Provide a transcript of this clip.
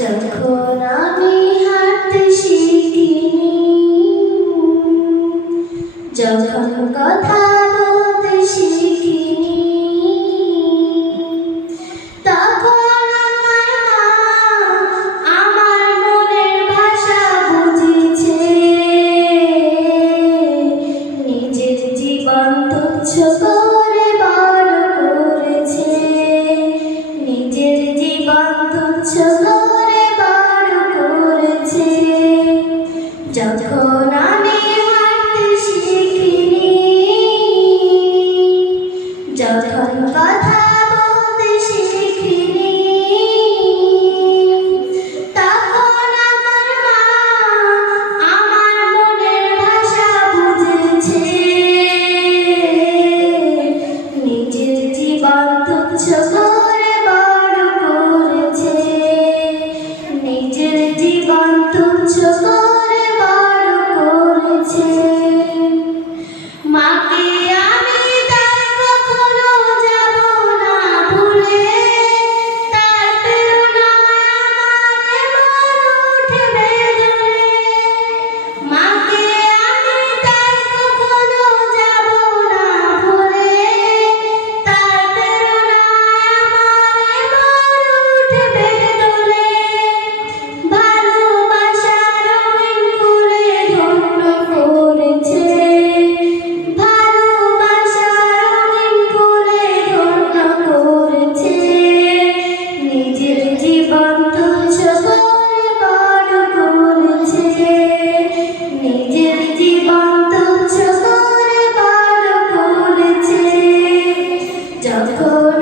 যখন আমি হাঁটতে শিখিনি, যখন কথা বলতে শিখিনি, তখন আমার মা আমার মনের ভাষা বুঝেছে। নিজের জীবন তুচ্ছ করে বড় করেছে, নিজের জীবন তুচ্ছ করে বড় করেছে। যখন আমি হাঁটতে শিখিনি, যখন কথা বলতে শিখিনি, তখন আমার মা আমার মনের ভাষা বুঝেছে। নিজের জীবন তুচ্ছ করে বড় করেছে, নিজের জীবন তুচ্ছ করে বড় করেছে। মাকে আমি তাই কখনো যাব না ভুলে, তার প্রেরণায় আমার মন উঠবে দুলে। মাকে আমি তাই কখনো যাব না ভুলে, তার প্রেরণায় আমার মন উঠবে দুলে। ভালোবাসা রঙিন করে ধন্য করেছে, ভালোবাসা রঙিন করে ধন্য করেছে। নিজের জীবন তুচ্ছ করে বড় করেছে, নিজের জীবন তুচ্ছ করে বড় করেছে। যখন